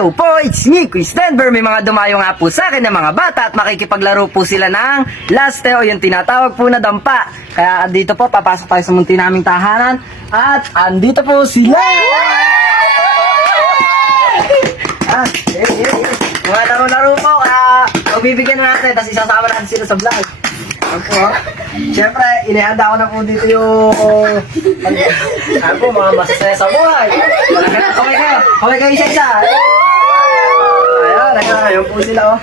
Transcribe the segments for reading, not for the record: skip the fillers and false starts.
Hello po, it's me, Quiz Denver. May mga dumayo nga po sa akin ng mga bata at makikipaglaro po sila ng laste o yung tinatawag po na dampa. Kaya dito po, papasok tayo sa munti naming tahanan at andito po sila! Mga laro-laro po, magbibigyan na natin, tapos isasama natin sila sa vlog. Ako, siyempre, inihanda ko na po dito yung ako, mga masasaya sa buhay. Kaway kayo isa-isa. Ayan po sila, oh.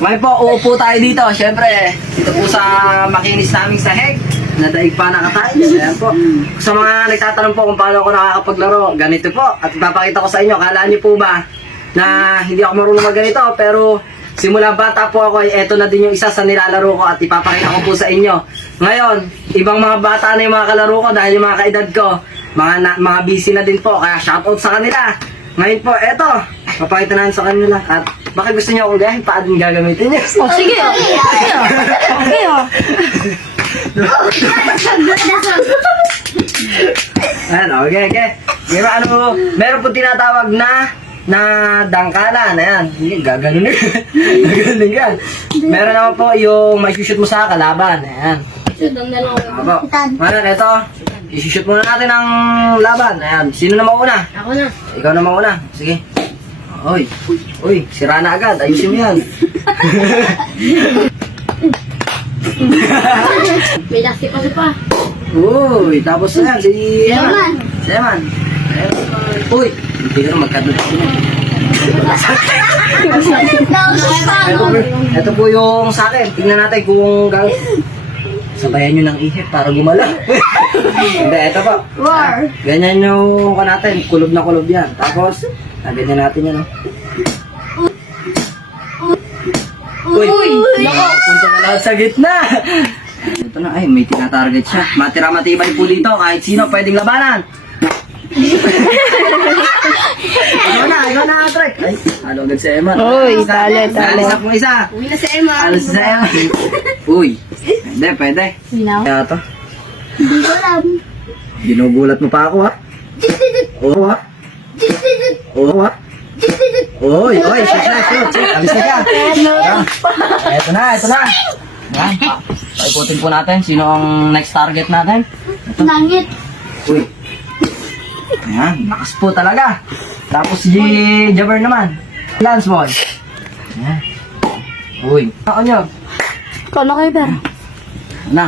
May po, uupo tayo dito. Siyempre, dito po sa makinis naming sahig. Nadaig pa nakatayo. Ayan po. Sa mga nagtatanong po kung paano ako nakakapaglaro, ganito po. At ipapakita ko sa inyo, kala niyo po ba na hindi ako marunong magganito, pero simula bata po ako, eto na din yung isa sa nilalaro ko at ipapakita ko po sa inyo. Ngayon, ibang mga bata na yung mga kalaro ko dahil yung mga kaedad ko, mga busy na din po, kaya shoutout sa kanila. Ngayon po, eto, papakita natin sa kanila. At bakit gusto niyo akong gayahin? Paano gagamitin niyo? Oh, sige. Sige. Ayan, okay. Meron po tinatawag na dangkalan. Ayan, gaganunin. Gaganunin ka. Meron naman po yung may shoot mo sa kalaban. Ayan. Apo. Ngayon, ito. I-shoot muna natin ang laban. Ayan. Sino na mauna? Ako na. Ikaw na mauna. Sige. Uy, sira na agad. Ayusin mo yan. May lastik kasi pa. Uy, tapos na yan. Si Eman. Uy, hindi ka na magkadulog. Ito po yung sa akin. Tingnan natin kung sabayan nyo ng ihip para gumalaw. Hindi, ito po. War. Ganyan yung natin. Kulob na kulob yan. Tapos, ganyan natin yan. Uy! Punta na lang sa gitna. Ito na, ay, may tinatarget siya. Matira-matibay po dito. Kahit sino pwedeng labanan. Ikaw na, Trek. Ay, ano agad si Eman. Uy, talo. Isa pong isa. Uwi na si Emma. Ano si Eman? Uy, hindi, pwede. Sinaw? Kaya to. Hindi ko alam. Ginugulat mo pa ako, ha? Oo, ha? Oo, ha? Uy, shoot. Alis na ka. Ito na. Yan, paikutin po natin. Sino ang next target natin? Nangit. Uy. Ayan, lakas po talaga. Tapos si Jabber naman. Lance boy. Ayan. Uy. Ako nyo. Kala kayo, Ber. Na.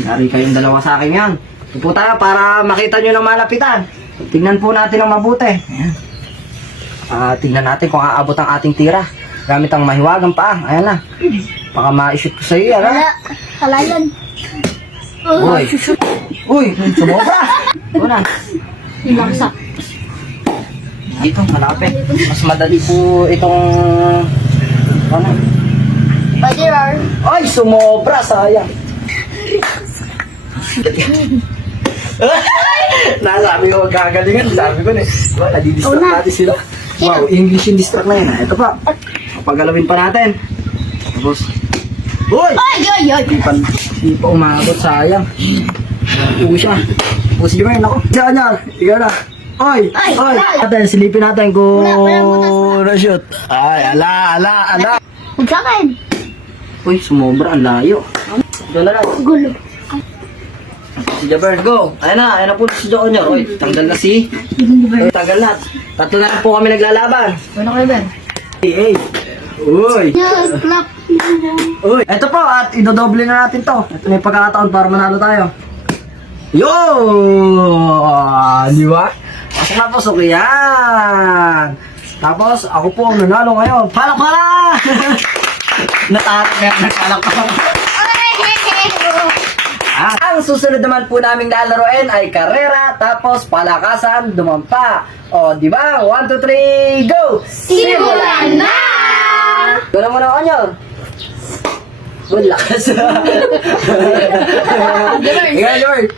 Yari kayong dalawa sa akin yan. Ito po tayo para makita nyo ng malapitan. Tingnan po natin ang mabuti. Ayan. Tingnan natin kung aabot ang ating tira. Gamit ang mahiwagang paa. Ayan na. Baka ma-shoot ko sa iyo. Kala yan. Uy, sumobra. Una. Ilaksak. Dito, malapit. Mas madali po itong ano. Pwede, Rar. Ay, sumobra, sayang. Nasabi ko magkagalingan. Sabi ko nadidistract natin sila. Wow, English yung distract na yun. Ito pa. Pagalawin pa natin. Tapos, uy! Ay! Hindi pa umabot, sayang. Uwi siya. Pusi mo yun ako. Ikaw na. Oy! Natin, silipin natin kung na-shoot. Ay, ala. Huwag sa akin. Uy, sumobra, ang layo. Doon na lang. Gulo. Si Jabber, go! Ayan na po si Junior. Uy, tanggal na si... Uy, tanggal na. Tatlo na po kami naglalaban. Ano kayo, Ber? Hey! Uy! Clap. Uy! Ito po, at idodoble na natin to. Ito may pagkakataon para manalo tayo. Yo! Di ba? Pasok na pasok yan! Tapos, ako po ang nanalo ngayon. Palak! Nagpalak. At ang susunod naman po naming lalaroin ay karera, tapos palakasan, dumampa. O, di ba? 1, 2, 3, go! Simulan na! Gano'n mo na kanyo. Good lakas. Ikaw, George.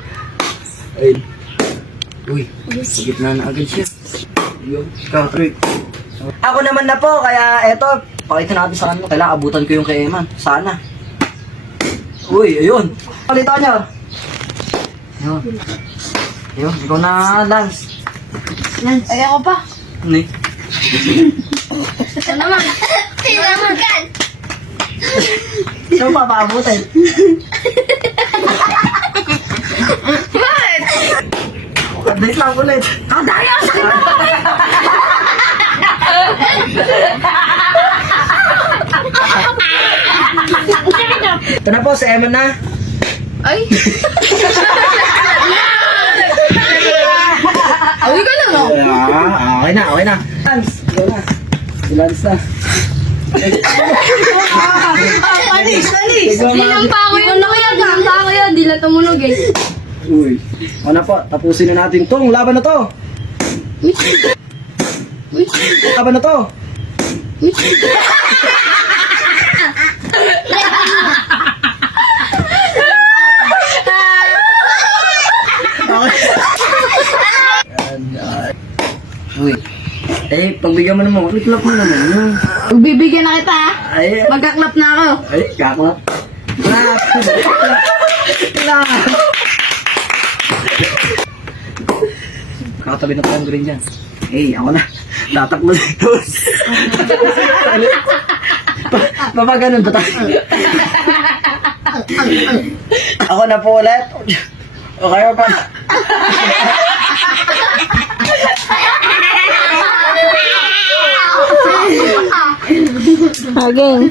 Uy, sigit na agad siya. Ikaw, Trick. Ako naman na po, kaya eto, pakita natin sa kanyo. Kailangan abutan ko yung kay Eman. Sana. Uy, ayun. Palito nyo. Ayun, ikaw na, Lance. Ay, ako pa. Ni. Ito naman. Ito naman. Saan pa paabutin? Bakit? Date lang ulit. Ang dami ang sakit mo! Ito na po, si Emma na. Ay! Awi ka lang, no? Okay na, okay na. Lance, go na. Si Lance na. Panis! Ikaw na. Dinampa ko yun. Dinampa ko yun. Di na tumunog eh. Uy. O na po, tapusin na natin tong laban na to. Laban na to. Uy. Eh, pagbigyan mo naman. Iklap mo naman. Yung... Bibigyan na kita, ha? Ay, Magkaklap na ako. ay, kaklap. Clap. Clap. Kakatabi na tayo green dyan. Eh, ako na. Tatakbo dito. Mapaganon ba tayo? Ako na po ulit. O kayo pa. Again.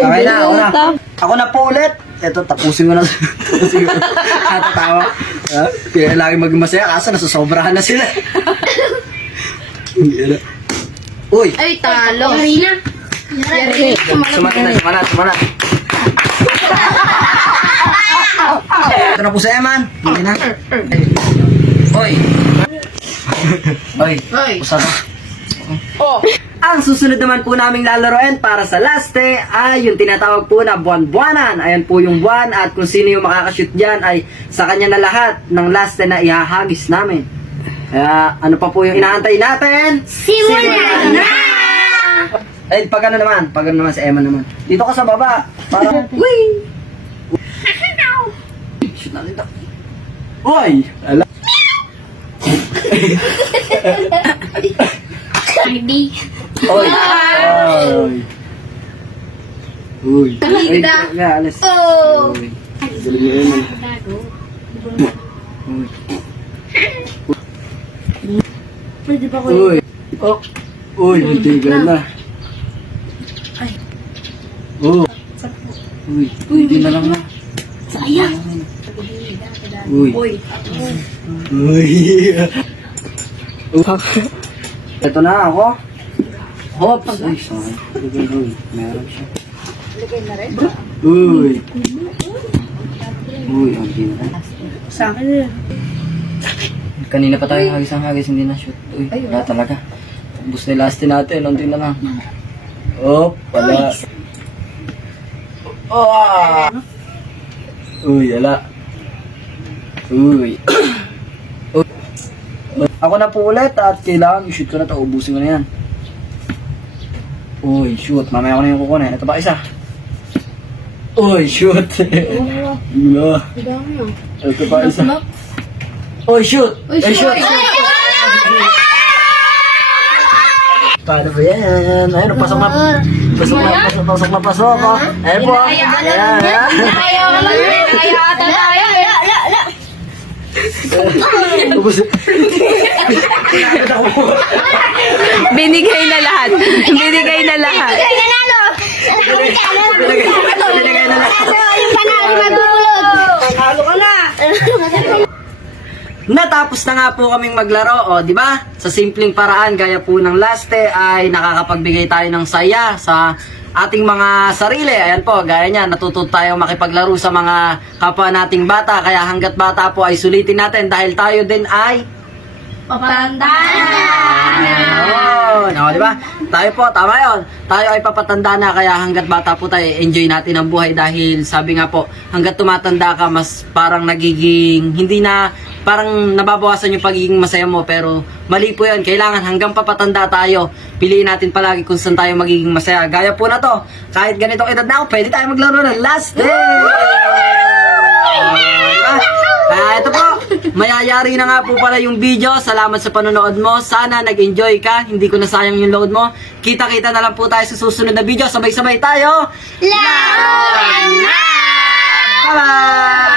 Okay na, ako na. Ako na po ulit. Ito, tapusin ko na. Tapusin ko. Natatawa. Kaya lagi maging masaya kaso nasusobrahan na sila. Hindi na. Uy! Ay, talo. Marina. Sumalat na, sumalat. Ito na po sa Eman. Hindi na. Uy! Uy! Hoy. Usap na. Oh. Ang susunod naman po naming lalaroin para sa last day ay yung tinatawag po na buwan-buwanan. Ayan po yung buwan at kung sino yung makakashoot dyan ay sa kanya na lahat ng last day na ihahagis namin. Kaya ano pa po yung inaantay natin? Simulan na! Ay, pag ano naman si Emma naman. Dito ka sa baba. Para, uy! Shoot natin ito. Uy! Ala. Hindi. Uy! Uy! Uy! Uy! Kita. Kaya, alis. Oh. Uy! Galing mo yun. Uy! Pwede ba ko? Uy! Oh! Uy! Hindi ka na. Oh! Uy! Hindi na lang na. Sayang. Uy! Uy. Uy! Ito na ako. Hops! Ay, sorry. Uy! Meron siya. Lagay na rin. Uy! Uy! Ang gina. Sa akin na. Kanina pa tayo hagis ang hagis, hindi na shoot. Uy, wala talaga. Bus na last natin, unti na lang. Oh, wala. Oh! Uy, wala. Uy. Uy. Ako na po ulit at kailangan i-shoot ko na ito. Ubusin ko na yan. Uy, shoot. Mamaya ko na yung kukunin. Ito pa isa. Uy, shoot. No. Ito pa isa. Uy, shoot. Uy, shoot. Paano ba yan? Ayun, pasok na. Pasok. Oh. Ayun po. Binigay na lahat. Binigay na lahat. Binigay na lang. Natapos na nga po kaming maglaro, o, di ba? Sa simpleng paraan, gaya po ng last day, ay nakakapagbigay tayo ng saya sa ating mga sarili. Ayan po, gaya niya, natututo tayo makipaglaro sa mga kapwa nating bata. Kaya hanggat bata po ay sulitin natin dahil tayo din ay Papatanda oh, no, di ba? Tayo po, tama yun. Tayo ay papatanda na kaya hanggat bata po tayo, enjoy natin ang buhay dahil sabi nga po, hanggat tumatanda ka, mas parang nagiging hindi na parang nababawasan yung pagiging masaya mo. Pero mali po yun. Kailangan hanggang papatanda tayo, piliin natin palagi kung saan tayo magiging masaya. Gaya po na to. Kahit ganitong edad na ako, pwede tayo maglaro ng last day! Diba? Ito po, mayayari na nga po pala yung video. Salamat sa panonood mo. Sana nag-enjoy ka. Hindi ko nasayang yung load mo. Kita-kita na lang po tayo sa susunod na video. Sabay-sabay tayo. Bye-bye!